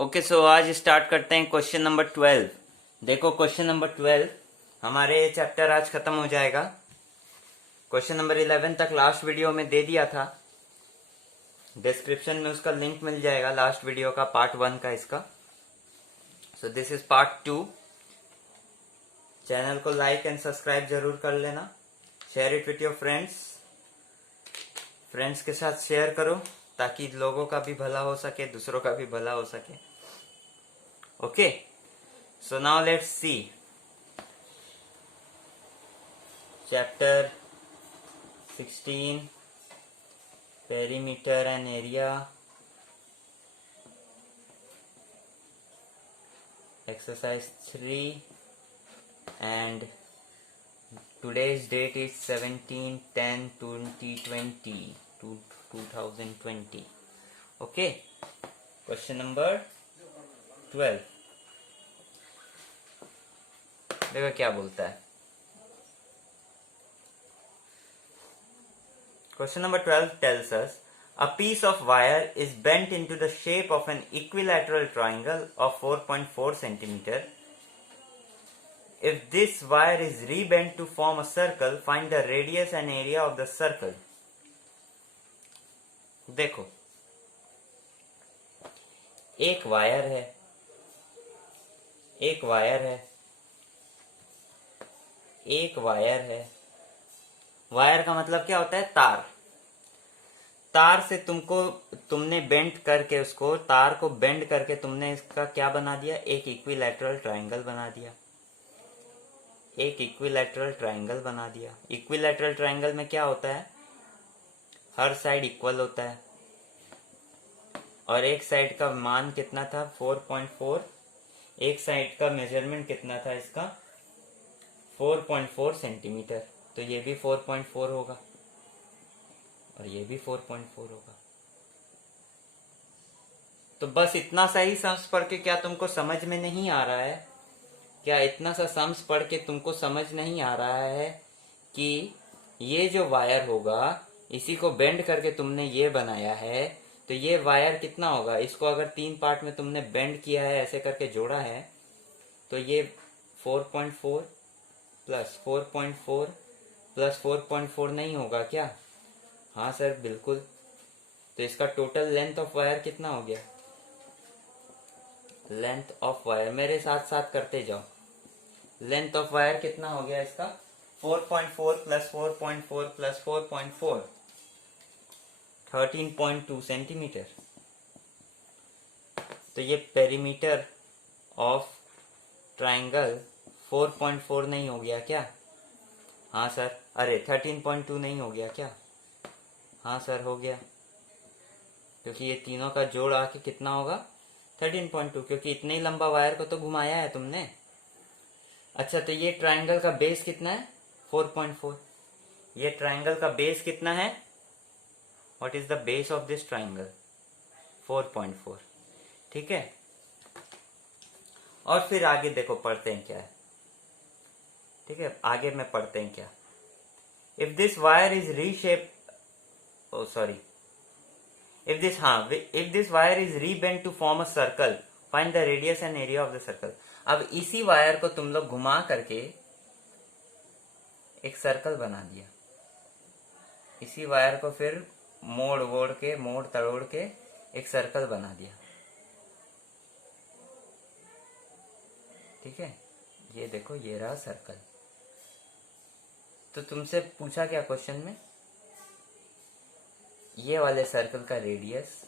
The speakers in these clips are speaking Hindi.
ओके सो आज स्टार्ट करते हैं क्वेश्चन नंबर 12। देखो क्वेश्चन नंबर 12 हमारे चैप्टर आज खत्म हो जाएगा। क्वेश्चन नंबर 11 तक लास्ट वीडियो में दे दिया था, डिस्क्रिप्शन में उसका लिंक मिल जाएगा लास्ट वीडियो का, पार्ट 1 का इसका। So this is part 2। Channel को लाइक एंड सब्सक्राइब जरूर कर लेना, share it with your friends के साथ शेयर करो ताकि लोगों का भी भला हो सके, दूसरों का भी भला हो सके। Okay, so now let's see chapter 16, perimeter and area, exercise 3, and today's date is 17/10/2020. Okay, question number 12। देखो क्या बोलता है। Question number 12 tells us a piece of wire is bent into the shape of an equilateral triangle of 4.4 centimeter. If this wire is rebent to form a circle, find the radius and area of the circle. देखो, एक वायर है, एक वायर है, एक वायर है। वायर का मतलब क्या होता है? तार। तार से तुमने बेंड करके, उसको तार को बेंड करके तुमने इसका क्या बना दिया? एक इक्विलैटरल ट्रायंगल बना दिया। एक इक्विलैटरल ट्रायंगल बना दिया। इक्विलैटरल ट्रायंगल में क्या होता है? हर साइड इक्वल होता है और एक साइड का मान कितना था? 4.4। एक साइड का मेजरमेंट कितना था इसका? 4.4 सेंटीमीटर। तो ये भी 4.4 होगा और ये भी 4.4 होगा। तो बस इतना सा ही सम्स पढ़ के क्या तुमको समझ में नहीं आ रहा है? क्या इतना सा सम्स पढ़ के तुमको समझ नहीं आ रहा है कि ये जो वायर होगा, इसी को बेंड करके तुमने ये बनाया है, तो ये वायर कितना होगा? इसको अगर 3 पार्ट में तुमने बेंड किया है, ऐसे करके जोड़ा है, तो ये 4.4 प्लस 4.4 प्लस 4.4 नहीं होगा क्या? हाँ सर, बिल्कुल। तो इसका टोटल लेंथ ऑफ वायर कितना हो गया? लेंथ ऑफ वायर मेरे साथ साथ करते जाओ। लेंथ ऑफ वायर कितना हो गया इसका? 4.4 प्लस 4.4 प्लस 4.4 13.2 सेंटीमीटर। तो ये पेरीमीटर ऑफ ट्राइंगल 4.4 नहीं हो गया क्या? हाँ सर। अरे 13.2 नहीं हो गया क्या? हाँ सर, हो गया। क्योंकि ये तीनों का जोड़ आके कितना होगा? 13.2, क्योंकि इतने ही लंबा वायर को तो घुमाया है तुमने। अच्छा, तो ये ट्राइंगल का बेस कितना है? 4.4। ये ट्राइंगल का बेस कितना है? What is the base of this triangle? 4.4। ठीक है। और फिर आगे देखो, पढ़ते हैं क्या है। ठीक है, आगे में पढ़ते हैं क्या। If this wire is reshape, oh sorry, if this wire is rebent to form a circle, find the radius and area of the circle. अब इसी वायर को तुम लोग घुमा करके एक सर्कल बना दिया। इसी वायर को फिर मोड़ तड़ोड़ के एक सर्कल बना दिया। ठीक है, ये देखो, ये रहा सर्कल। तो तुमसे पूछा क्या क्वेश्चन में? ये वाले सर्कल का रेडियस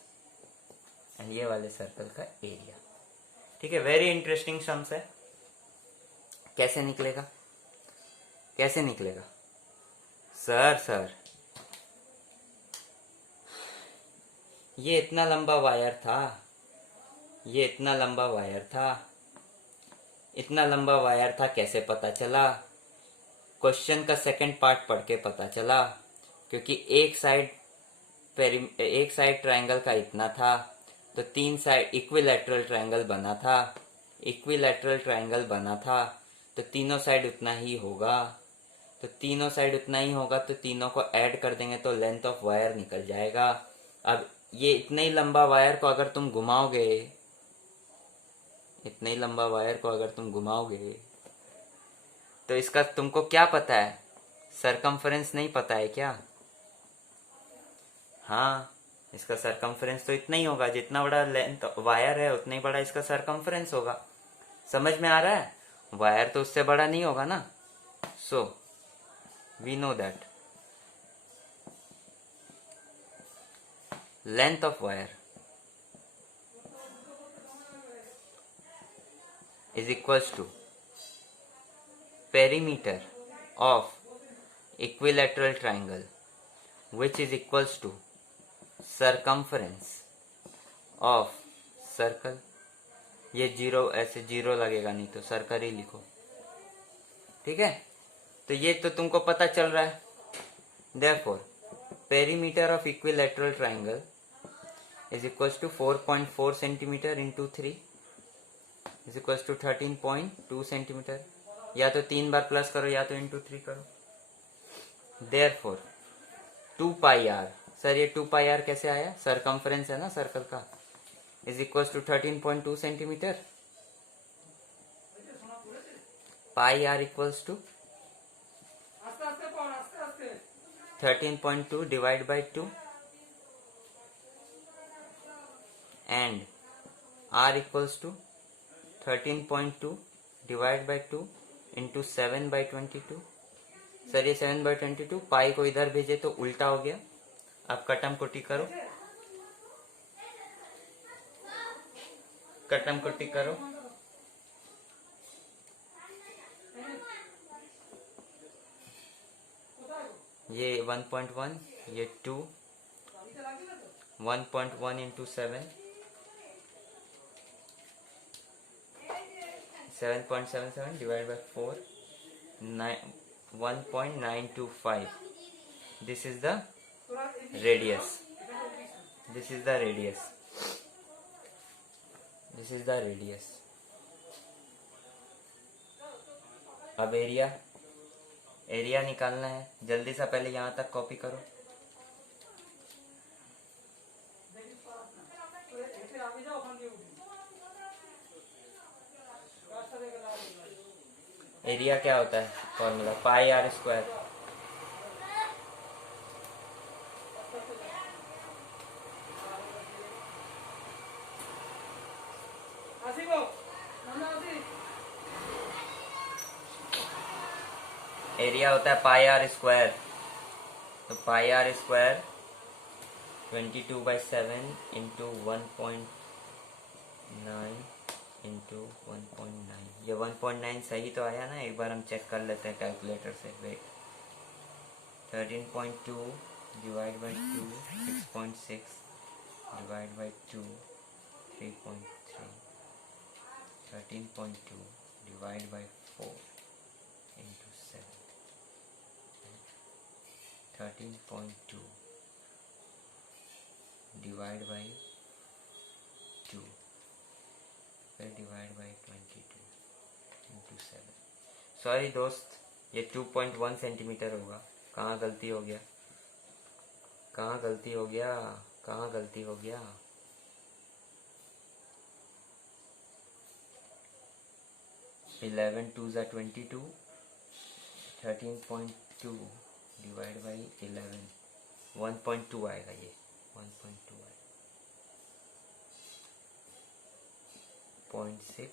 एंड ये वाले सर्कल का एरिया। ठीक है, वेरी इंटरेस्टिंग सम्स है। कैसे निकलेगा? कैसे निकलेगा? सर ये इतना लंबा वायर था, ये इतना लंबा वायर था, इतना लंबा वायर था, कैसे पता चला? क्वेश्चन का सेकंड पार्ट पढ़ के पता चला। क्योंकि एक साइड ट्रायंगल का इतना था, तो 3 साइड इक्विलैटरल ट्रायंगल बना था। इक्विलैटरल ट्रायंगल बना था तो तीनों साइड उतना ही होगा। तो तीनों साइड उतना ही होगा, तो तीनों को ऐड कर देंगे तो लेंथ ऑफ वायर निकल जाएगा। अब ये इतने ही लंबा वायर को अगर तुम घुमाओगे इतने ही लंबा वायर को अगर तुम घुमाओगे तो इसका तुमको क्या पता है, सरकमफरेंस नहीं पता है क्या? हाँ, इसका सरकमफरेंस तो इतना ही होगा, जितना बड़ा लेंथ वायर है उतना ही बड़ा इसका सरकमफरेंस होगा। समझ में आ रहा है? वायर तो उससे बड़ा नहीं होगा ना। So we know that length of wire is equals to perimeter of equilateral triangle which is equals to circumference of circle। ये जीरो, ऐसे जीरो लगेगा नहीं तो सर्कल ही लिखो, ठीक है? तो ये तो तुमको पता चल रहा है। therefore perimeter of equilateral triangle is equals to 4.4 centimeter into 3 is equals to 13.2 centimetre. या तो 3 बार प्लस करो या तो इंटू 3 करो। therefore 2 पाई आर, सर ये 2 पाई आर कैसे आया? सरकमफरेंस है ना सर्कल का, is equal to 13.2 centimeter. Pi r equals to 13.2 divide by 2 and r equals to 13.2 divide by 2 into 7/22। Sir ये 7/22 पाई को इधर भेजे तो उल्टा हो गया। अब कटम कुटी करो, कटम कुटी करो। ये 1.1, ये 2, 1.1 into 7.77 divide by 4, 1.925। This is the radius, this is the radius, this is the radius. अब एरिया, एरिया निकालना है, जल्दी से पहले यहां तक कॉपी करो। एरिया क्या होता है? Formula pi r square. Area होता है पाई आर स्क्वायर, तो pi r square 22/7 into 1.9 into 1.9। ये 1.9 सही तो आया ना? एक बार हम चेक कर लेते हैं कैलकुलेटर से। Wait, 13.2 divide by 2 6.6 divide by 2 3.3, 13.2 divide by 4 into 7, 13.2 divide by 2 फिर डिवाइड बाई 22 इंटू 7। सॉरी दोस्त, ये 2.1 सेंटीमीटर होगा। कहाँ गलती हो गया, कहाँ गलती हो गया, कहाँ गलती हो गया? इलेवन 2 ज़ा 22, 13.2 डिवाइड बाई 11, 1.2 आएगा। ये 1.2 आएगा, 0.6,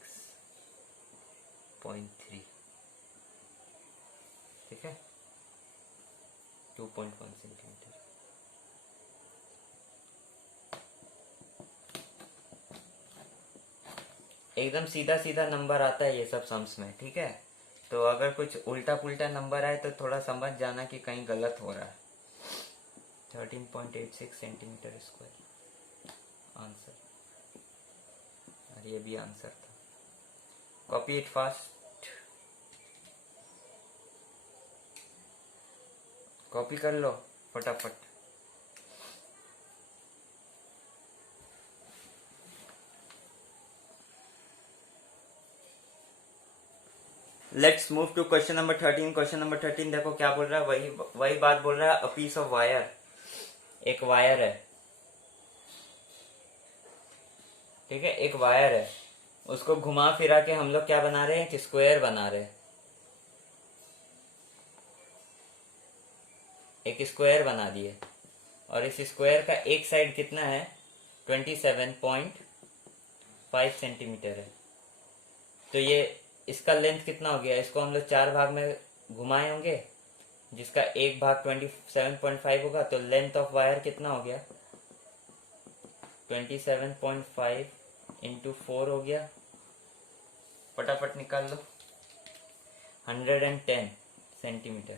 0.3, ठीक है? 2.1 सेंटीमीटर। एकदम सीधा सीधा नंबर आता है ये सब सम्स में, ठीक है? तो अगर कुछ उल्टा पुल्टा नंबर आए तो थोड़ा समझ जाना कि कहीं गलत हो रहा है। 13.86 सेंटीमीटर स्क्वायर आंसर। और ये भी आंसर था। कॉपी इट फास्ट, कॉपी कर लो फटाफट। Let's move to question number 13। Question number 13 देखो क्या बोल रहा है, वही बात बोल रहा है। अ पीस ऑफ वायर, एक वायर है, ठीक है? एक वायर है, उसको घुमा फिरा के हम लोग क्या बना रहे हैं, एक स्क्वायर बना रहे हैं, एक स्क्वायर बना दिए। और इस स्क्वायर का एक साइड कितना है, 27.5 सेंटीमीटर है। तो ये इसका लेंथ कितना हो गया, इसको हम लोग 4 भाग में घुमाए होंगे, जिसका एक भाग 27.5 होगा, तो लेंथ ऑफ वायर कितना हो गया, 27.5 इंटू 4 हो गया, फटाफट निकाल लो, 110 सेंटीमीटर।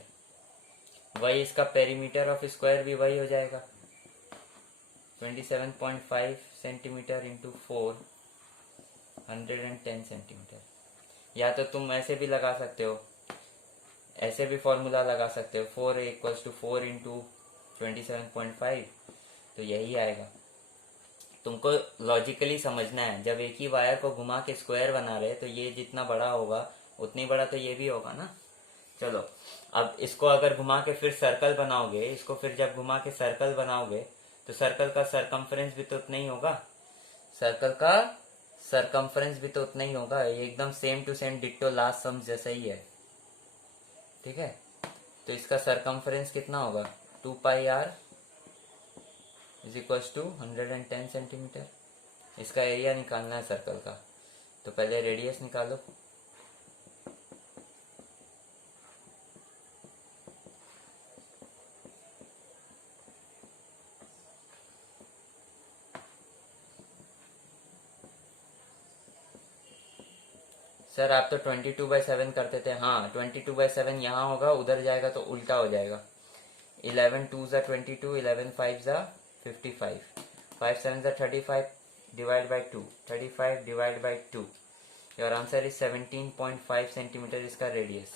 वही इसका पेरीमीटर ऑफ स्क्वायर भी वही हो जाएगा, 27.5 सेंटीमीटर इंटू 4, 110 सेंटीमीटर। या तो तुम ऐसे भी लगा सकते हो, ऐसे भी फॉर्मूला लगा सकते हो, 4 इक्वल्स टू 4 इंटू 27.5, तो यही आएगा। तुमको लॉजिकली समझना है, जब एक ही वायर को घुमा के स्क्वायर बना रहे तो ये जितना बड़ा होगा उतनी बड़ा तो ये भी होगा ना। चलो अब इसको अगर घुमा के फिर सर्कल बनाओगे, इसको फिर जब घुमा के सर्कल बनाओगे तो सर्कल का सरकमफ्रेंस भी तो उतना ही होगा, सर्कल का सरकमफ्रेंस भी तो उतना ही होगा। ये एकदम same to same ditto last sum जैसा ही है, ठीक है। तो इसका सरकमफ्रेंस कितना होगा, 2 pi r is equals to 110 centimetre. इसका एरिया निकालना है सर्कल का, तो पहले रेडियस निकालो। सर आप तो 22/7 करते थे। हाँ 22/7 यहाँ होगा, उधर जाएगा तो उल्टा हो जाएगा। 11 2 ज़ा 22, 11 5 ज़ा 55, 5 7 ज़ा 35 divide by 2, 35 divide by 2। Your answer is 17.5 centimeter इसका रेडियस।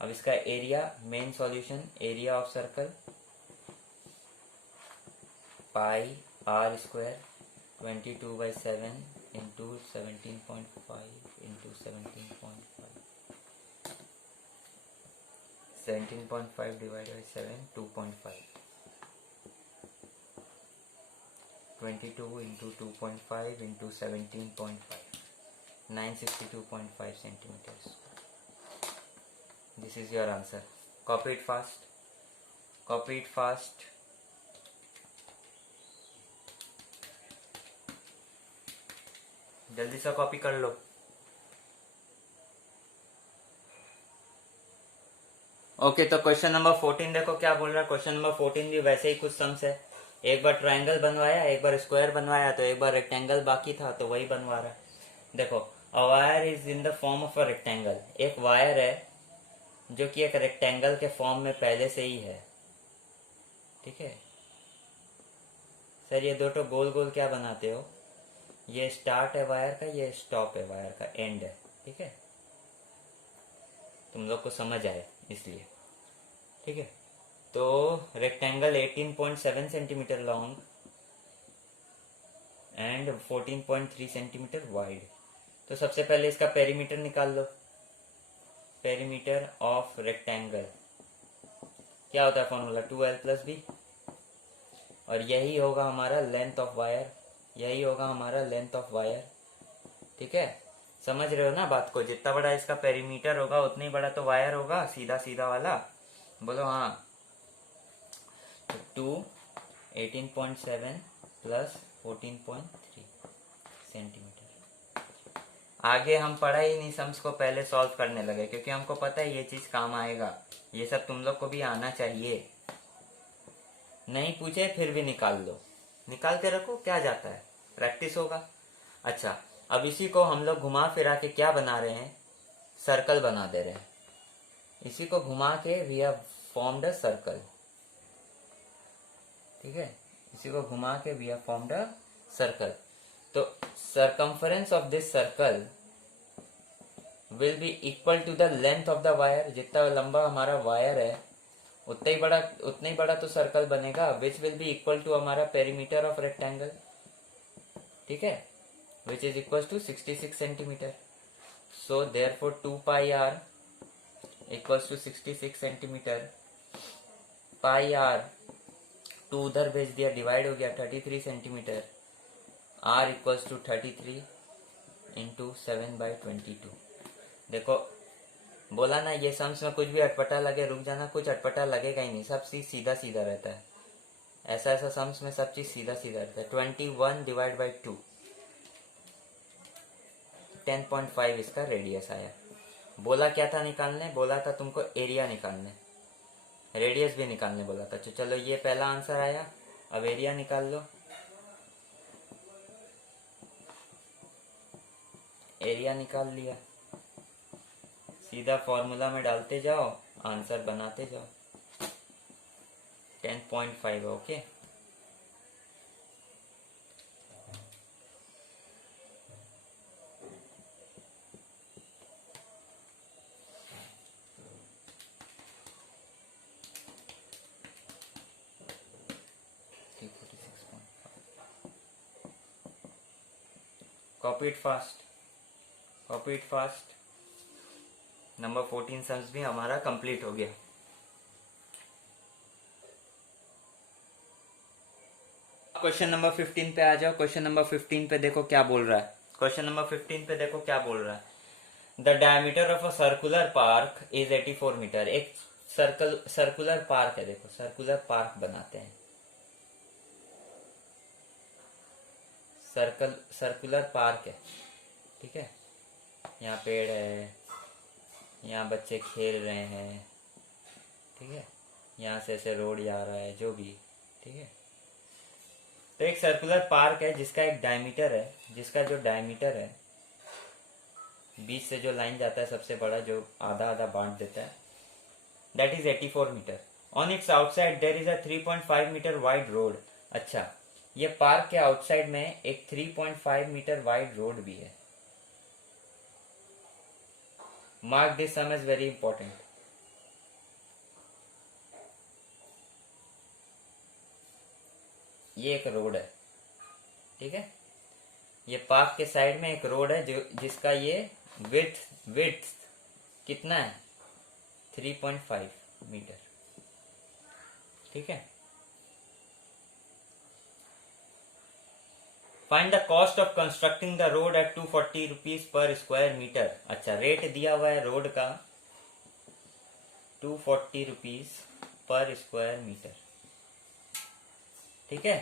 अब इसका area, main solution, area of circle pi r square 22/7 into 17.5 into 17.5, 17.5 divide by 7, 2.5, 22 into 2.5 into 17.5, 962.5 centimeters. This is your answer. Copy it fast. Copy it fast. जल्दी से कॉपी कर लो। ओके तो क्वेश्चन नंबर 14 देखो क्या बोल रहा है। क्वेश्चन नंबर 14 भी वैसे ही कुछ सम्स है। एक बार ट्रायंगल बनवाया, एक बार स्क्वायर बनवाया, तो एक बार रेक्टेंगल बाकी था तो वही बनवा रहा है। देखो a wire is in the form of a rectangle. एक वायर है जो कि एक रेक्टेंगल के फॉर्म में पहले से ही है, ठीक है। सर ये दो तो गोल गोल क्या बनाते हो, ये स्टार्ट है वायर का, ये स्टॉप है वायर का, एंड है, ठीक है। तुम लोग को समझ आए इसलिए, ठीक है। तो rectangle 18.7 centimetre long and 14.3 centimetre wide. तो सबसे पहले इसका पेरीमीटर निकाल लो। पेरीमीटर ऑफ रेक्टेंगल क्या होता है फॉर्मूला, 2l + b। और यही होगा हमारा लेंथ ऑफ वायर, यही होगा हमारा लेंथ ऑफ वायर, ठीक है। समझ रहे हो ना बात को। जितना बड़ा इसका पेरीमीटर होगा उतनी बड़ा तो वायर होगा, सीधा सीधा वाला। बोलो हाँ। तो 18.7 + 14.3 सेंटीमीटर। आगे हम पढ़ा ही नहीं, सम्स को पहले सॉल्व करने लगे, क्योंकि हमको पता है ये चीज काम आएगा। ये सब तुम लोग को भी आना चाहिए। नहीं पूछे फिर भी निकाल लो, निकाल के रखो, क्या जाता है, प्रैक्टिस होगा। अच्छा अब इसी को हम लोग घुमा फिरा के क्या बना रहे हैं, सर्कल बना दे रहे हैं। इसी को घुमा के we have formed a circle, ठीक है। इसी को घुमा के we have formed a circle. तो circumference of this circle will be equal to the length of the wire. जितना लंबा हमारा वायर है उतना ही बड़ा तो सर्कल बनेगा, which will be equal to हमारा पेरीमीटर ऑफ रेक्टेंगल, ठीक है, which is equal to 66 centimeter. So therefore 2 pi r equals to 66 centimeter. Pi r 2 उधर भेज दिया, डिवाइड हो गया, 33 centimeter. R equals to 33 into 7/22। देखो बोला ना, ये सम्स में कुछ भी अटपटा लगे रुक जाना, कुछ अटपटा लगेगा ही नहीं, सब चीज सीधा सीधा रहता है। ऐसा ऐसा सम्स में सब चीज सीधा सीधा रहता है। 21/2, 10.5 इसका रेडियस आया। बोला क्या था निकालने, बोला था तुमको एरिया निकालने, रेडियस भी निकालने बोला था। तो चलो ये पहला आंसर आया, अब एरिया निकाल लो। एरिया निकाल लिया, सीधा फॉर्मूला में डालते जाओ, आंसर बनाते जाओ। 10.5, okay. Copy it fast, copy it fast. Number 14 sums भी हमारा कंप्लीट हो गया। क्वेश्चन नंबर 15 पे आ जाओ। क्वेश्चन नंबर 15 पे देखो क्या बोल रहा है। क्वेश्चन नंबर 15 पे देखो क्या बोल रहा है। The diameter of a circular park is 84 meter. एक सर्कुलर पार्क है, देखो सर्कुलर पार्क बनाते हैं, सर्कुलर पार्क है, ठीक है। यहाँ पेड़ है, यहाँ बच्चे खेल रहे हैं, ठीक है, यहाँ से ऐसे रोड जा रहा है, जो भी, ठीक है। तो एक सर्कुलर पार्क है जिसका एक डायमीटर है, जिसका जो डायमीटर है, बीच से जो लाइन जाता है सबसे बड़ा, जो आधा आधा बांट देता है, that is 84 meter. On its outside there is a 3.5 meter wide road. अच्छा, ये पार्क के आउटसाइड में एक 3.5 मीटर वाइड रोड भी है। Mark this some is very important. ये एक रोड है, ठीक है। ये पार्क के साइड में एक रोड है जो जिसका ये विड्थ कितना है, 3.5 मीटर, ठीक है। Find the cost of constructing the road at 240 rupees per square meter. अच्छा, रेट दिया हुआ है रोड का 240 रुपीज पर स्क्वायर मीटर, ठीक है।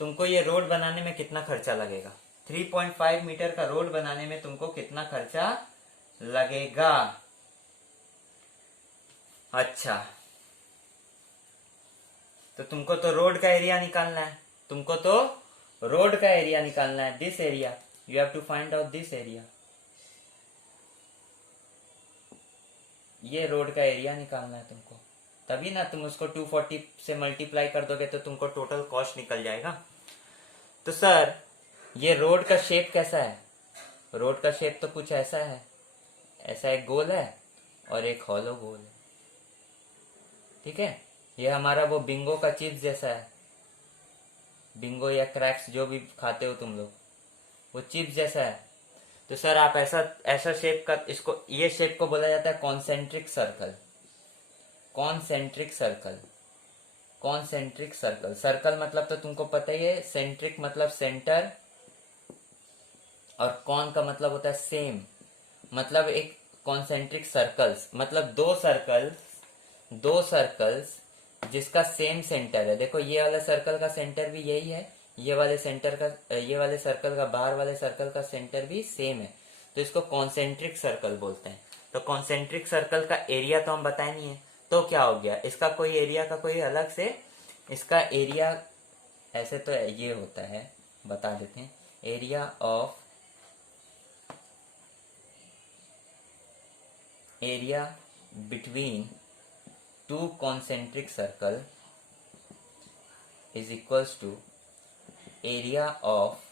तुमको ये रोड बनाने में कितना खर्चा लगेगा, 3.5 मीटर का रोड बनाने में तुमको कितना खर्चा लगेगा। अच्छा, तो तुमको तो रोड का एरिया निकालना है, तुमको तो रोड का एरिया निकालना है। This area, you have to find out this area. ये रोड का एरिया निकालना है तुमको, तभी ना तुम उसको 240 से मल्टीप्लाई कर दोगे तो तुमको टोटल कॉस्ट निकल जाएगा। तो सर ये रोड का शेप कैसा है, रोड का शेप तो कुछ ऐसा है, ऐसा एक गोल है और एक हॉलो गोल है, ठीक है। ये हमारा वो बिंगो का चिप्स जैसा है, बिंगो या क्रैक्स जो भी खाते हो तुम लोग, वो चिप्स जैसा है। तो सर आप ऐसा ऐसा शेप का, इसको ये शेप को बोला जाता है concentric circle. Concentric circle, concentric circle, circle मतलब तो तुमको पता ही है, सेंट्रिक मतलब सेंटर और कॉन का मतलब होता है सेम, मतलब एक कॉन्सेंट्रिक सर्कल्स मतलब दो सर्कल्स जिसका सेम सेंटर है। देखो ये वाला सर्कल का सेंटर भी यही है, ये वाले सर्कल का, बाहर वाले सर्कल का सेंटर भी सेम है, तो इसको कॉन्सेंट्रिक सर्कल बोलते हैं। तो कॉन्सेंट्रिक सर्कल का एरिया तो हम बताए नहीं है, तो क्या हो गया, इसका कोई एरिया का कोई अलग से, इसका एरिया ऐसे तो ये होता है, बता देते हैं, area between two concentric circle is equals to area of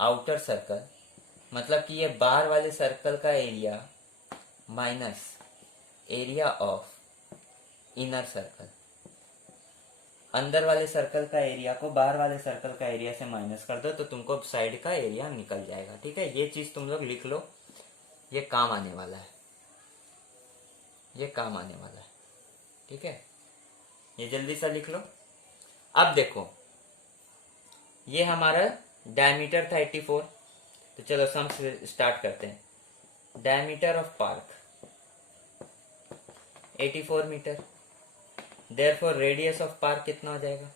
outer circle, मतलब कि ये बाहर वाले सर्कल का area minus area of inner circle. अंदर वाले सर्कल का एरिया को बाहर वाले सर्कल का एरिया से माइनस कर दो तो तुमको साइड का एरिया निकल जाएगा, ठीक है। ये चीज तुम लोग लिख लो, ये काम आने वाला है, ये काम आने वाला है, ठीक है। ये जल्दी से लिख लो। अब देखो ये हमारा डायमीटर था 84, तो चलो सम से स्टार्ट करते हैं। Diameter of park 84 meter, therefore radius of park कितना हो जाएगा?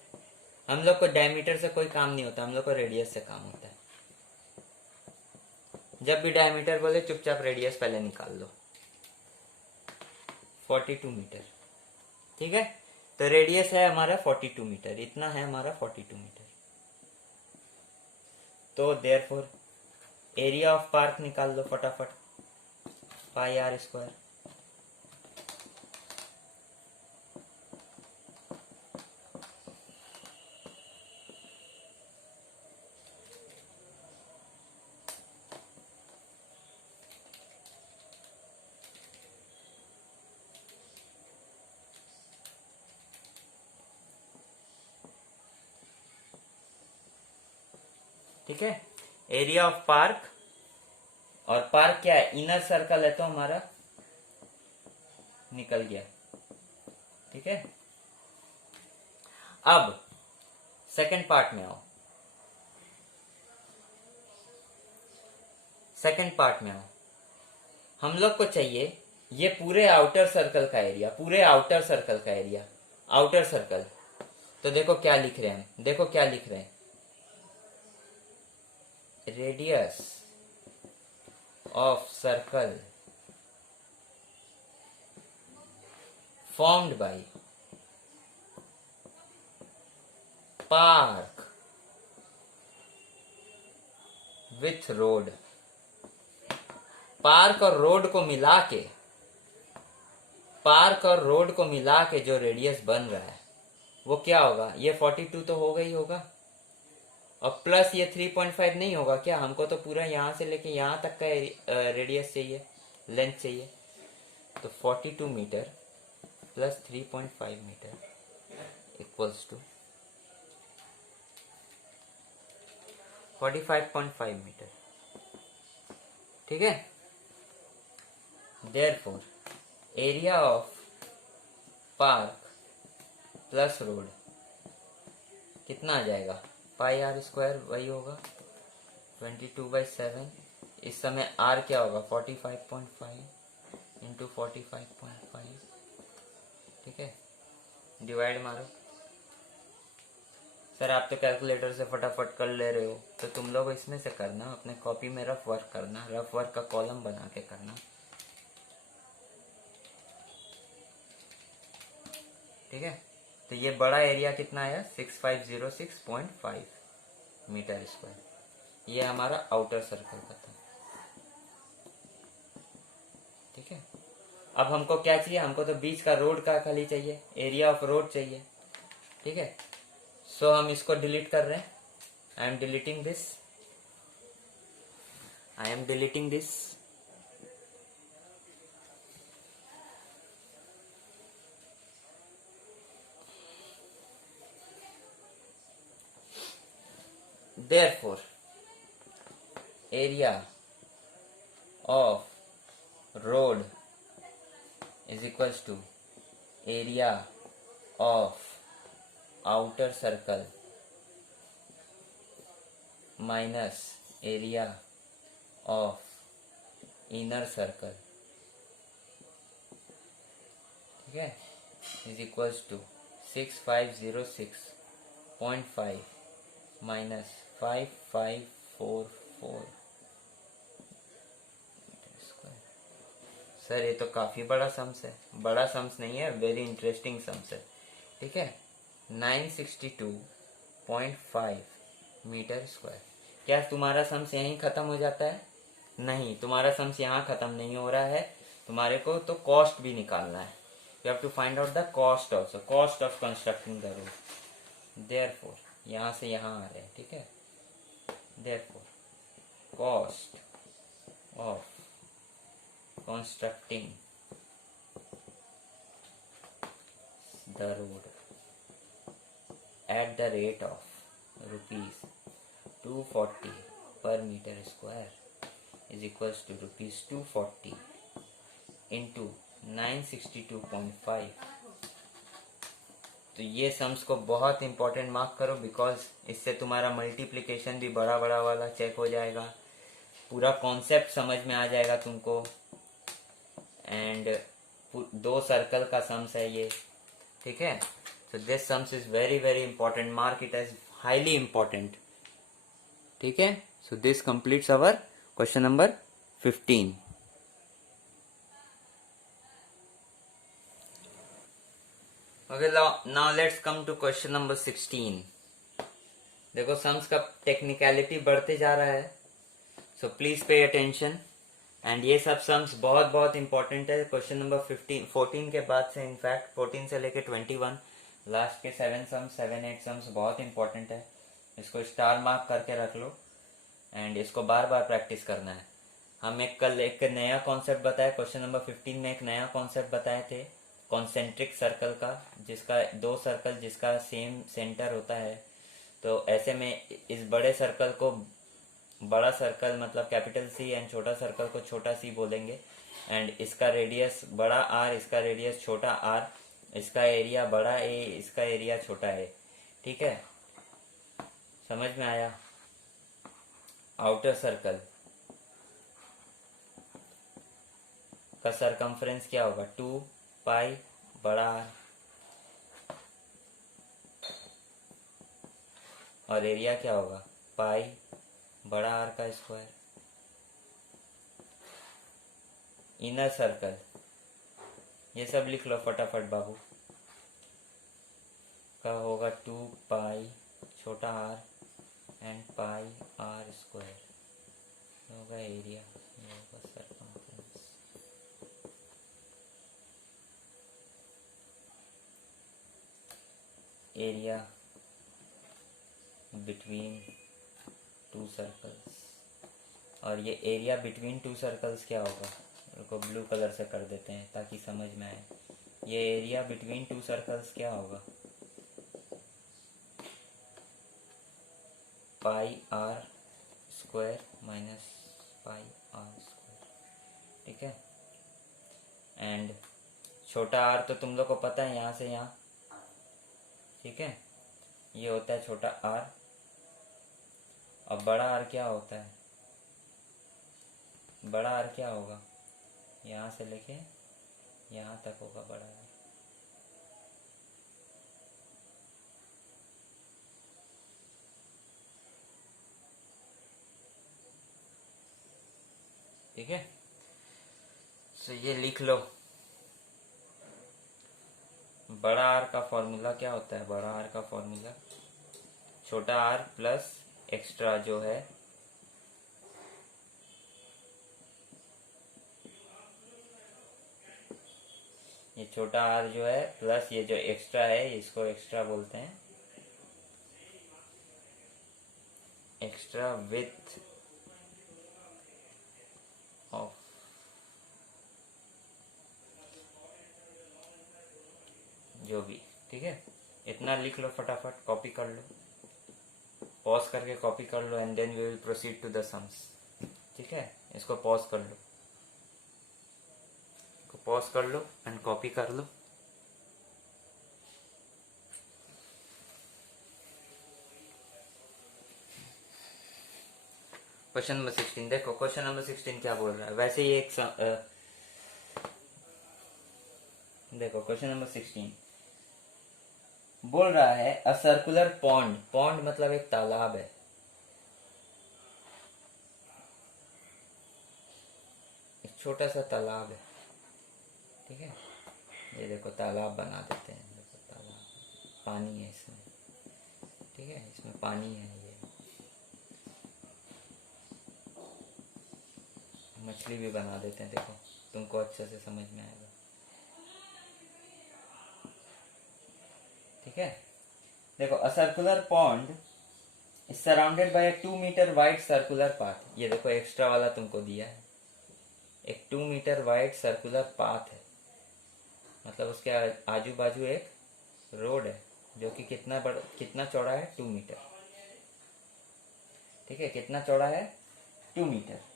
हम लोग को डायमीटर से कोई काम नहीं होता, हम लोग को रेडियस से काम होता है। जब भी डायमीटर बोले चुपचाप रेडियस पहले निकाल लो। 42 मीटर, ठीक है। तो रेडियस है हमारा 42 मीटर, इतना है हमारा 42 मीटर। तो देयरफॉर एरिया ऑफ पार्क निकाल लो फटाफट, पाई आर स्क्वायर। ठीक है, एरिया ऑफ पार्क, और पार्क क्या है? इनर सर्कल है, तो हमारा निकल गया। ठीक है, अब सेकंड पार्ट में आओ। सेकंड पार्ट में आओ, हम लोग को चाहिए ये पूरे आउटर सर्कल का एरिया, पूरे आउटर सर्कल का एरिया, आउटर सर्कल। तो देखो क्या लिख रहे हैं हम, देखो क्या लिख रहे हैं, radius of circle formed by park with road। Park और रोड को मिला के, पार्क और रोड को मिला के जो रेडियस बन रहा है वो क्या होगा? ये 42 तो होगा ही होगा, और प्लस ये 3.5 नहीं होगा क्या? हमको तो पूरा यहां से लेके यहां तक का रेडियस चाहिए, लेंथ चाहिए। तो 42 meter plus 3.5 meter equals to 45.5 meter. ठीक है, therefore area of park plus road कितना आ जाएगा? पाई आर स्क्वायर, वही होगा 22/7। इस समय आर क्या होगा? 45.5 इंटू 45.5। ठीक है, डिवाइड मारो। सर आप तो कैलकुलेटर से फटाफट कर ले रहे हो, तो तुम लोग इसमें से करना, अपने कॉपी में रफ वर्क करना, रफ वर्क का कॉलम बना के करना। ठीक है, तो ये बड़ा एरिया कितना आया? 6506.5 मीटर स्क्वायर। ये हमारा आउटर सर्कल का था। ठीक है, अब हमको क्या चाहिए? हमको तो बीच का रोड का खाली चाहिए, एरिया ऑफ रोड चाहिए। ठीक है, सो हम इसको डिलीट कर रहे हैं। I am deleting this, I am deleting this. Therefore, area of road is equals to area of outer circle minus area of inner circle। ठीक है, is equals to 6506.5 minus 5544। Sir ये तो काफी बड़ा सम्स है, बड़ा सम्स नहीं है, वेरी इंटरेस्टिंग सम्स है। ठीक है, 962.5 मीटर स्क्वायर। क्या तुम्हारा सम्स यहीं खत्म हो जाता है? नहीं, तुम्हारा सम्स यहाँ खत्म नहीं हो रहा है, तुम्हारे को तो कॉस्ट भी निकालना है। You have to find out the cost also, cost of constructing the road. Therefore यहाँ से यहाँ आ रहे हैं। ठीक है, therefore cost of constructing the road at the rate of rupees 240 per meter square is equals to rupees 240 into 962.5। तो ये सम्स को बहुत इंपॉर्टेंट मार्क करो, बिकॉज इससे तुम्हारा मल्टीप्लिकेशन भी बड़ा बड़ा वाला चेक हो जाएगा, पूरा कॉन्सेप्ट समझ में आ जाएगा तुमको। एंड 2 सर्कल का सम्स है ये, ठीक है। So this sums is very very important, mark it as highly important, ठीक है। So this completes our question number 15। Okay, now let's come to question number 16। देखो सम्स का टेक्निकलिटी बढ़ते जा रहा है, so please pay attention. And ये सब सम्स बहुत बहुत इंपॉर्टेंट है। क्वेश्चन नंबर 14 के बाद से, इनफैक्ट 14 से लेके 21 लास्ट के 7 सम्स 7 8 सम्स बहुत इंपॉर्टेंट है। इसको स्टार मार्क करके रख लो एंड इसको बार बार प्रैक्टिस करना है। हम कल एक नया कॉन्सेप्ट बताया, क्वेश्चन नंबर 15 में एक नया कॉन्सेप्ट बताए थे कॉन्सेंट्रिक सर्कल का, जिसका 2 सर्कल जिसका सेम सेंटर होता है। तो ऐसे में इस बड़े सर्कल को बड़ा सर्कल मतलब कैपिटल सी एंड छोटा सर्कल को छोटा सी बोलेंगे। एंड इसका रेडियस बड़ा आर, इसका रेडियस छोटा आर, इसका एरिया बड़ा ए, इसका एरिया छोटा ए, ठीक है। समझ में आया। आउटर सर्कल का सरकमफ्रेंस क्या होगा, 2 पाई बड़ा आर, और एरिया क्या होगा, पाई बड़ा आर का स्क्वायर। इनर सर्कल, ये सब लिख लो फटाफट बाबू, का होगा 2 पाई छोटा r and pi r square, होगा एरिया, ये होगा सरकमफ्रेंस। एरिया बिटवीन 2 सर्कल्स, और ये एरिया बिटवीन 2 सर्कल्स क्या होगा, इसको ब्लू कलर से कर देते हैं ताकि समझ में आए। ये एरिया बिटवीन 2 सर्कल्स क्या होगा, pi r square minus pi r square, ठीक है। एंड छोटा आर तो तुम लोग को पता है, यहाँ से यहाँ, ठीक है, ये होता है छोटा आर। और बड़ा आर क्या होता है, बड़ा आर क्या होगा, यहाँ से लेके यहाँ तक होगा बड़ा आर, ठीक है। सो ये लिख लो, बड़ा आर का फॉर्मूला क्या होता है, बड़ा आर का फॉर्मूला छोटा आर प्लस एक्स्ट्रा जो है ये छोटा आर जो है प्लस ये जो एक्स्ट्रा है, इसको एक्स्ट्रा बोलते हैं, एक्स्ट्रा विथ ऑफ जो भी, ठीक है। इतना लिख लो फटाफट, कॉपी कर लो, पॉज करके कॉपी कर लो and then we will proceed to the sums, ठीक है। इसको पॉज कर लो, पॉज कर लो एंड कॉपी कर लो। क्वेश्चन नंबर 16 देखो, क्वेश्चन नंबर 16 क्या बोल रहा है। वैसे ही एक देखो क्वेश्चन नंबर 16 बोल रहा है अ सर्कुलर पॉन्ड, पॉन्ड मतलब एक तालाब है, एक छोटा सा तालाब है, ठीक है। ये देखो तालाब बना देते हैं, देखो तालाब, पानी है इसमें, ठीक है, इसमें पानी है, ये मछली भी बना देते हैं, देखो तुमको अच्छे से समझ में आएगा, ठीक है। देखो a circular pond is surrounded by a 2 meter wide circular path, ये देखो एक्स्ट्रा वाला तुमको दिया है, एक 2 मीटर वाइड सर्कुलर पाथ है, मतलब उसके आजू बाजू एक रोड है जो कि कितना चौड़ा है, 2 मीटर, ठीक है। कितना चौड़ा है, 2 मीटर।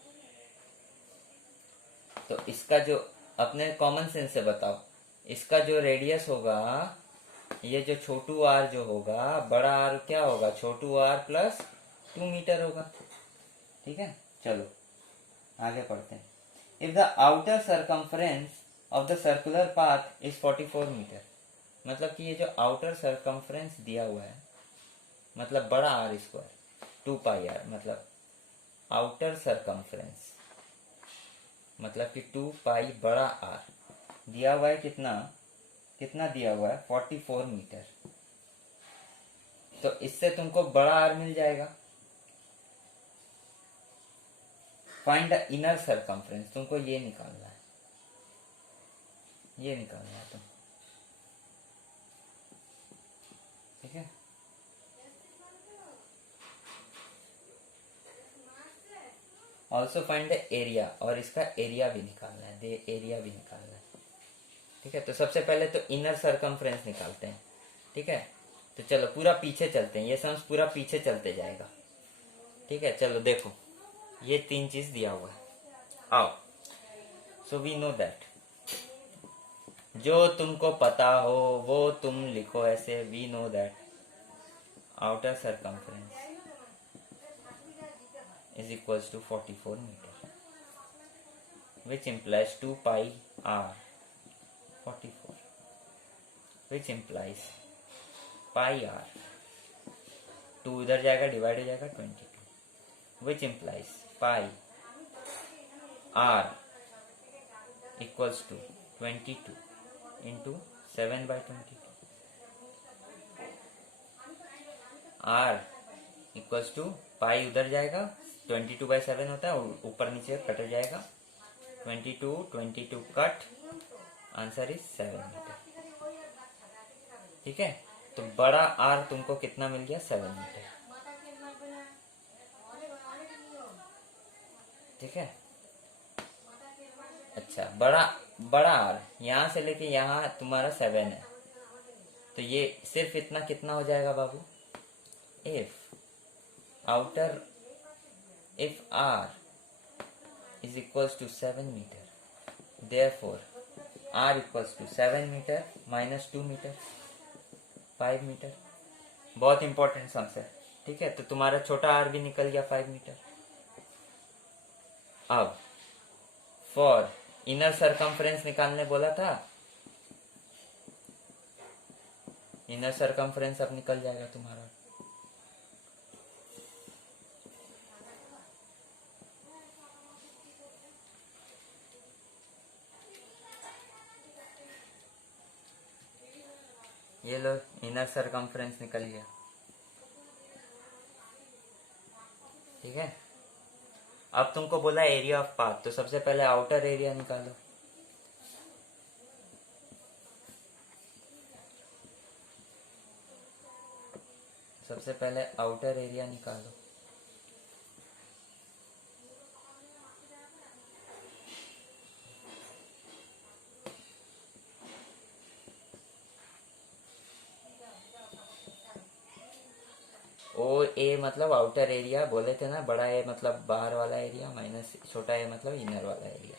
तो इसका जो अपने कॉमन सेंस से बताओ, इसका जो रेडियस होगा, ये जो छोटू आर जो होगा, बड़ा आर क्या होगा, छोटू आर प्लस 2 मीटर होगा, ठीक है। चलो आगे पढ़ते हैं। If the outer circumference of the circular path is 44 meter, मतलब कि ये जो आउटर सरकमफ्रेंस दिया हुआ है, मतलब बड़ा आर स्क्वायर 2 पाई आर, मतलब आउटर सरकमफ्रेंस मतलब कि 2 पाई बड़ा आर दिया हुआ है। कितना कितना दिया हुआ है? 44 मीटर। तो इससे तुमको बड़ा आर मिल जाएगा। फाइंड द इनर सरकमफ्रेंस, तुमको ये निकालना है, ये निकालना है तुम, ठीक है। ऑल्सो फाइंड द एरिया, और इसका एरिया भी निकालना है, एरिया भी निकालना है, ठीक है। तो सबसे पहले तो इनर सरकमफ्रेंस निकालते हैं, ठीक है। तो चलो पूरा पीछे चलते हैं, ये सम्स पूरा पीछे चलते जाएगा, ठीक है। चलो देखो, ये 3 चीज दिया हुआ है। आओ, सो वी नो दैट, जो तुमको पता हो वो तुम लिखो ऐसे। We know that outer circumference is equals to 44 meter, which implies 2 pi r 44, which implies pi r 2 इधर जाएगा, डिवाइड हो जाएगा 22, which implies pi r equals to 22 into 7/22, r equals to पाई उधर जाएगा, 22/7 होता है, ऊपर नीचे कट जाएगा, 22 कट, आंसर इज 7 मीटर, ठीक है। तो बड़ा आर तुमको कितना मिल गया? 7 मीटर, ठीक है। अच्छा, बड़ा आर यहाँ से लेके यहाँ तुम्हारा 7 है, तो ये सिर्फ इतना कितना हो जाएगा बाबू? If outer, if r is equals to 7 meter, therefore r equals to 7 meter minus 2 meter, 5 meter. बहुत इंपॉर्टेंट सम्स है, ठीक है। तो तुम्हारा छोटा r भी निकल गया 5 मीटर। अब फॉर इनर सरकमफ्रेंस निकालने बोला था, इनर सरकमफ्रेंस अब निकल जाएगा तुम्हारा। ये लो, इनर सरकमफ्रेंस निकल गया, ठीक है। अब तुमको बोला एरिया ऑफ पाथ, तो सबसे पहले आउटर एरिया निकालो। सबसे पहले आउटर एरिया निकालो। ओ ए मतलब आउटर एरिया बोले थे ना, बड़ा ए मतलब बाहर वाला एरिया, माइनस छोटा ए मतलब इनर वाला एरिया।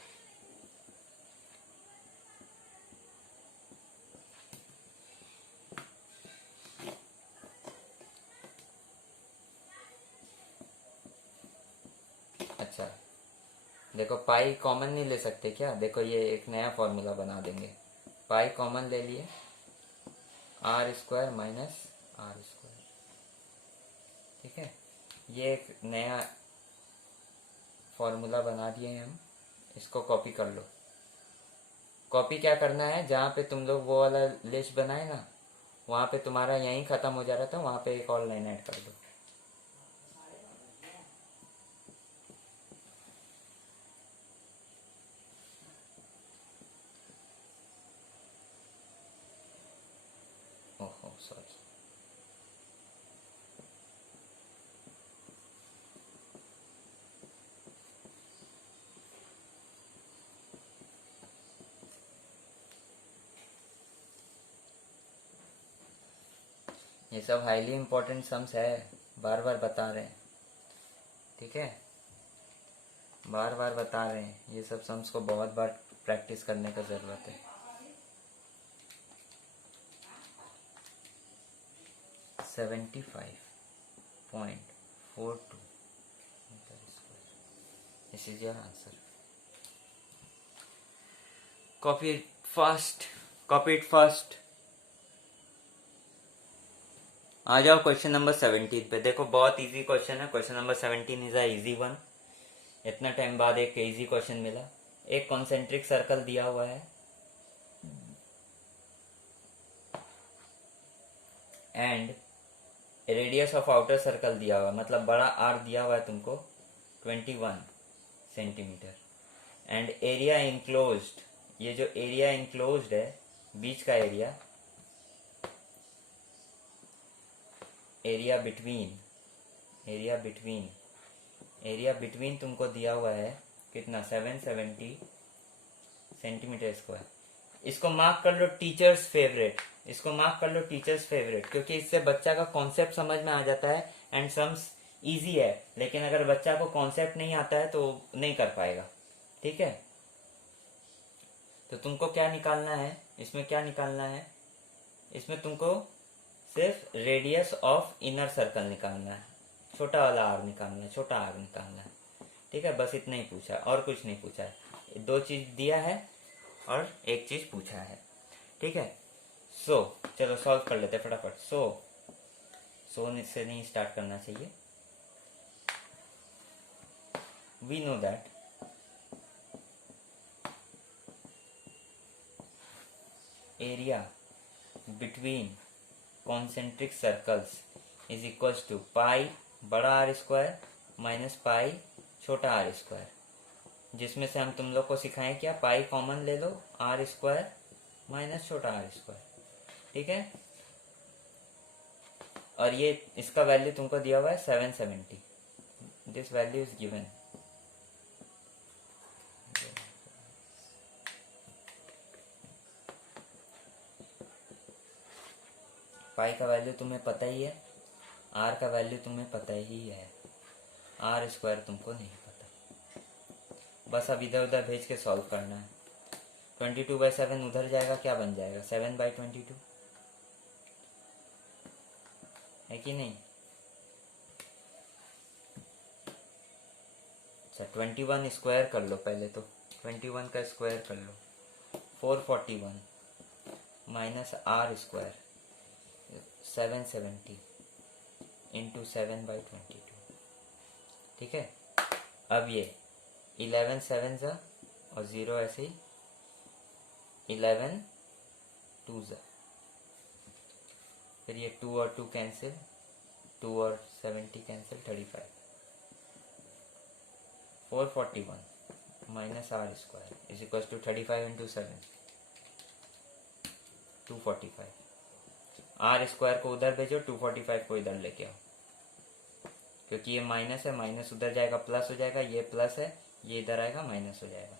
अच्छा देखो, पाई कॉमन नहीं ले सकते क्या? देखो ये एक नया फॉर्मूला बना देंगे, पाई कॉमन ले लिए, r square minus r square, ठीक है। ये एक नया फॉर्मूला बना दिए हैं हम, इसको कॉपी कर लो। कॉपी क्या करना है, जहाँ पे तुम लोग वो वाला लिस्ट बनाए ना, वहाँ पे तुम्हारा यहीं ख़त्म हो जा रहा था, वहाँ पे एक और लाइन ऐड कर दो। ओहो सॉरी, ये सब हाईली इम्पोर्टेंट सम्स है, बार बार बता रहे हैं, ठीक है। बार बार बता रहे हैं, ये सब सम्स को बहुत बार प्रैक्टिस करने का ज़रूरत है। 75.42 metre square this is your answer. Copy it fast, copy it fast. आ जाओ क्वेश्चन नंबर 17 पे। देखो बहुत इजी क्वेश्चन है। Question number 17 is a easy one. इतना टाइम बाद एक इजी क्वेश्चन मिला। एक कॉन्सेंट्रिक सर्कल दिया हुआ है and radius of outer circle दिया हुआ है, मतलब बड़ा आर दिया हुआ है तुमको 21 सेंटीमीटर एंड एरिया इंक्लोज्ड, ये जो एरिया इंक्लोज्ड है बीच का एरिया, एरिया बिटवीन तुमको दिया हुआ है कितना 770 सेंटीमीटर स्क्वायर। इसको मार्क कर लो टीचर्स फेवरेट, इसको मार्क कर लो टीचर्स फेवरेट, क्योंकि इससे बच्चा का कॉन्सेप्ट समझ में आ जाता है एंड सम्स इजी है। लेकिन अगर बच्चा को कॉन्सेप्ट नहीं आता है तो नहीं कर पाएगा। ठीक है, तो तुमको क्या निकालना है, इसमें क्या निकालना है, इसमें तुमको सिर्फ रेडियस ऑफ इनर सर्कल निकालना है, छोटा वाला आर निकालना है, छोटा आर निकालना है। ठीक है, बस इतना ही पूछा, और कुछ नहीं पूछा है। दो चीज दिया है और एक चीज पूछा है। ठीक है, सो चलो सॉल्व कर लेते फटाफट। सो से नहीं स्टार्ट करना चाहिए। We know that area between concentric circles is equals to pi बड़ा आर स्क्वायर माइनस पाई छोटा आर स्क्वायर, जिसमें से हम तुम लोग को सिखाएं क्या, पाई कॉमन ले लो, आर स्क्वायर माइनस छोटा आर स्क्वायर। ठीक है, और ये इसका वैल्यू तुमको दिया हुआ है 770, दिस वैल्यू इज गिवन। पाई का वैल्यू तुम्हें पता ही है, आर का वैल्यू तुम्हें पता ही है, आर स्क्वायर तुमको नहीं पता। बस अब इधर उधर भेज के सॉल्व करना है। 22/7 उधर जाएगा, क्या बन जाएगा 7/22, है कि नहीं। अच्छा 21 स्क्वायर कर लो पहले, तो 21 का स्क्वायर कर लो, 441 माइनस आर स्क्वायर 770 इंटू 7/22। ठीक है, अब ये 11 7 जा और 0 ऐसे ही 11 2 जा, फिर ये 2 और 2 कैंसिल, 2 और 70 cancel, 35। 441 minus r square is equal to 35 into 7 245। आर स्क्वायर को उधर भेजो, 245 को इधर लेके आओ, क्योंकि ये माइनस है, माइनस उधर जाएगा प्लस हो जाएगा, ये प्लस है, ये इधर आएगा माइनस हो जाएगा।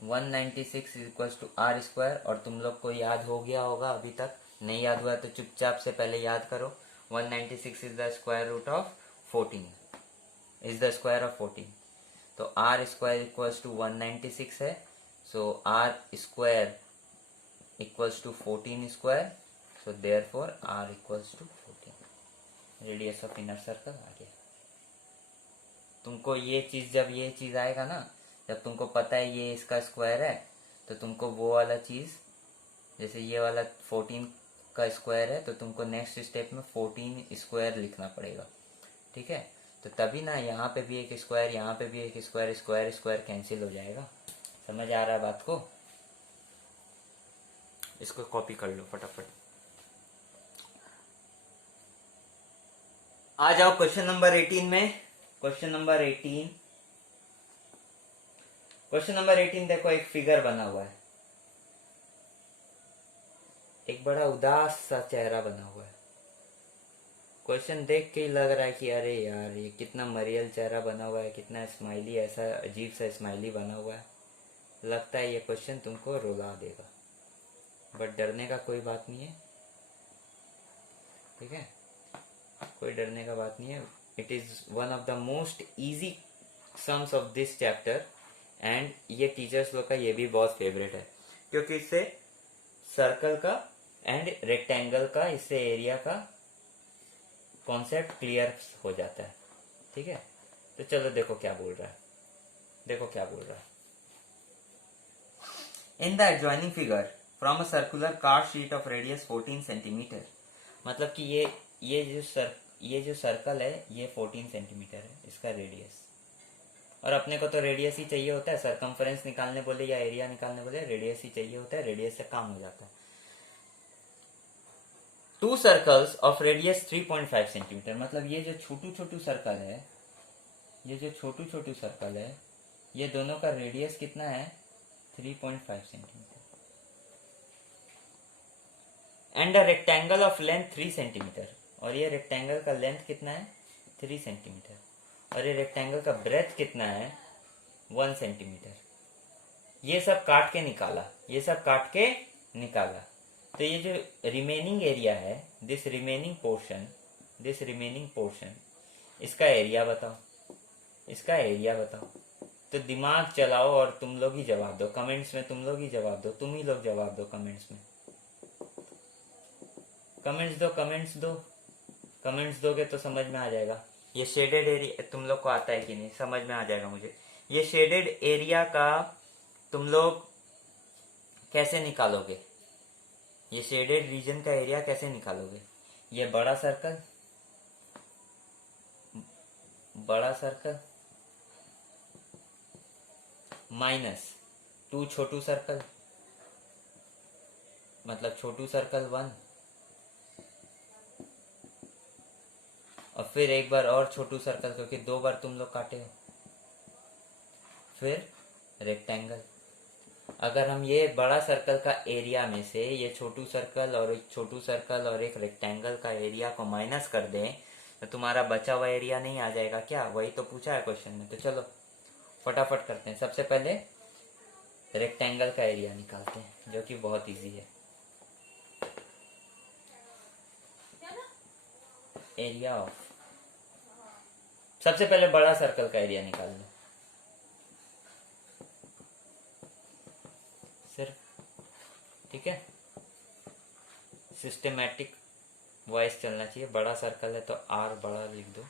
One 96 equal to r square, और तुम लोग को याद हो गया होगा, अभी तक नहीं याद हुआ तो चुपचाप से पहले याद करो। 196 is the square root of 14, is the square of 14। तो आर स्क्वायर इक्वल्स टू 196 है, so r square equals to 14 square, so therefore r equals to 14। Radius of inner circle आ गया। तुमको ये चीज, जब ये चीज आएगा ना, जब तुमको पता है ये इसका स्क्वायर है, तो तुमको वो वाला चीज, जैसे ये वाला 14 का स्क्वायर है, तो तुमको नेक्स्ट स्टेप में 14 स्क्वायर लिखना पड़ेगा। ठीक है, तो तभी ना यहाँ पे भी एक स्क्वायर, यहाँ पे भी एक स्क्वायर, स्क्वायर स्क्वायर कैंसिल हो जाएगा। समझ आ रहा है बात को। इसको कॉपी कर लो फटाफट। आ जाओ क्वेश्चन नंबर 18 में। क्वेश्चन नंबर 18 देखो, एक फिगर बना हुआ है, एक बड़ा उदास सा चेहरा बना हुआ है। क्वेश्चन देख के ही लग रहा है कि अरे यार ये कितना मरियल चेहरा बना हुआ है, कितना स्माइली, ऐसा अजीब सा स्माइली बना हुआ है। लगता है ये क्वेश्चन तुमको रुला देगा, बट डरने का कोई बात नहीं है। ठीक है, कोई डरने का बात नहीं है। It is one of the most easy sums of this chapter and ये टीचर्स लोग का ये भी बहुत फेवरेट है, क्योंकि इससे सर्कल का एंड रेक्टेंगल का, इससे एरिया का कॉन्सेप्ट क्लियर हो जाता है। ठीक है, तो चलो देखो क्या बोल रहा है, देखो क्या बोल रहा है। In the adjoining figure from a circular card sheet of radius 14 centimetre, मतलब कि ये जो सर्कल है ये 14 सेंटीमीटर है इसका रेडियस, और अपने को तो रेडियस ही चाहिए होता है, सरकमफरेंस निकालने बोले या एरिया निकालने बोले रेडियस ही चाहिए होता है, रेडियस से काम हो जाता है। To circles of radius 3.5 centimetre, मतलब ये जो छोटू छोटू सर्कल है, ये जो छोटू छोटू सर्कल है, ये दोनों का रेडियस कितना है 3.5 centimetre, and a rectangle of length 3 centimetre, और ये रेक्टेंगल का लेंथ कितना है 3 सेंटीमीटर, और ये रेक्टेंगल का ब्रेथ कितना है 1 सेंटीमीटर। ये सब काट के निकाला, ये सब काट के निकाला, तो ये जो रिमेनिंग एरिया है, दिस रिमेनिंग पोर्शन, इसका एरिया बताओ, इसका एरिया बताओ। तो दिमाग चलाओ और तुम लोग ही जवाब दो कमेंट्स में, तुम लोग ही जवाब दो, तुम ही लोग जवाब दो कमेंट्स में, कमेंट्स दो, कमेंट्स दो, कमेंट्स दोगे तो समझ में आ जाएगा। ये शेडेड एरिया तुम लोग को आता है कि नहीं, समझ में आ जाएगा मुझे। ये शेडेड एरिया का तुम लोग कैसे निकालोगे, ये शेडेड रीजन का एरिया कैसे निकालोगे। ये बड़ा सर्कल माइनस 2 छोटू सर्कल, मतलब छोटू सर्कल 1, और फिर एक बार और छोटू सर्कल, क्योंकि 2 बार तुम लोग काटे हो, फिर रेक्टेंगल। अगर हम ये बड़ा सर्कल का एरिया में से ये छोटू सर्कल और एक छोटू सर्कल और एक रेक्टेंगल का एरिया को माइनस कर दें तो तुम्हारा बचा हुआ एरिया नहीं आ जाएगा क्या, वही तो पूछा है क्वेश्चन में। तो चलो फटाफट करते हैं, सबसे पहले रेक्टेंगल का एरिया निकालते हैं जो कि बहुत इजी है। एरिया ऑफ, सबसे पहले बड़ा सर्कल का एरिया निकाल लो सिर्फ, ठीक है, सिस्टमैटिक वाइज चलना चाहिए। बड़ा सर्कल है तो आर बड़ा लिख दो,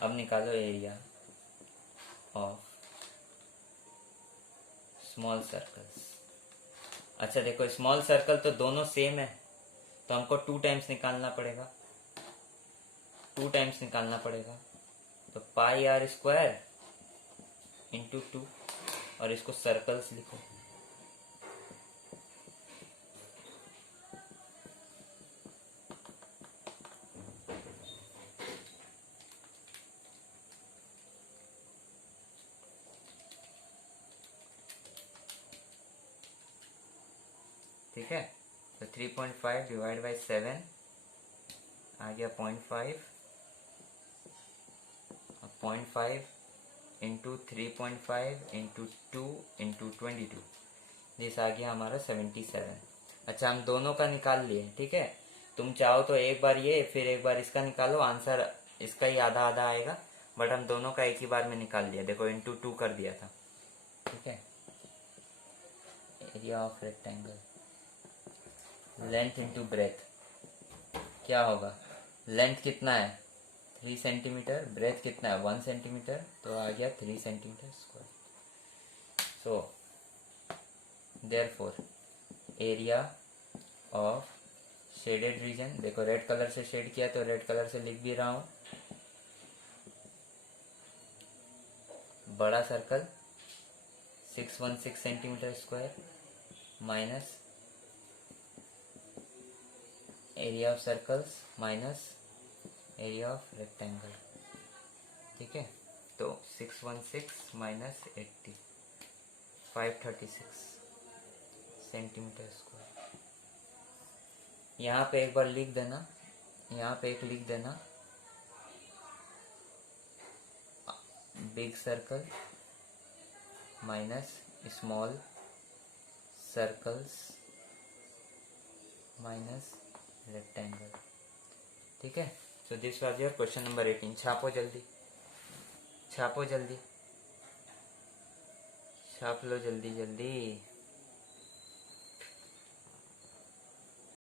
अब निकालो एरिया ऑफ स्मॉल सर्कल्स। अच्छा देखो, स्मॉल सर्कल तो दोनों सेम है, तो हमको 2 टाइम्स निकालना पड़ेगा, 2 टाइम्स निकालना पड़ेगा। तो पाई आर स्क्वायर इंटू 2, और इसको सर्कल्स लिखो। ठीक है, तो 3.5 डिवाइड बाई 7 आ गया 0.5, और 0.5 इंटू 3.5 इंटू 2 इंटू 22, जिस आ गया हमारा 77। अच्छा, हम दोनों का निकाल लिए, ठीक है। तुम चाहो तो एक बार ये फिर एक बार इसका निकालो, आंसर इसका ही आधा आधा आएगा, बट हम दोनों का एक ही बार में निकाल दिया, देखो इंटू 2 कर दिया था, ठीक है। Area of rectangle, length into breadth क्या होगा, लेंथ कितना है 3 सेंटीमीटर, ब्रेथ कितना है 1 सेंटीमीटर, तो आ गया 3 centimetre square. So therefore area of shaded region, देखो रेड कलर से शेड किया तो रेड कलर से लिख भी रहा हूं, बड़ा circle 616 centimetre square minus area of circles minus area of rectangle, ठीक है। तो 616 माइनस 80, 536 सेंटीमीटर स्क्वायर। यहाँ पे एक बार लिख देना, यहाँ पे एक लिख देना, big circle minus small circles minus rectangle. ठीक है, so this was your question number 18। छापो जल्दी, छापो जल्दी, छाप लो जल्दी जल्दी।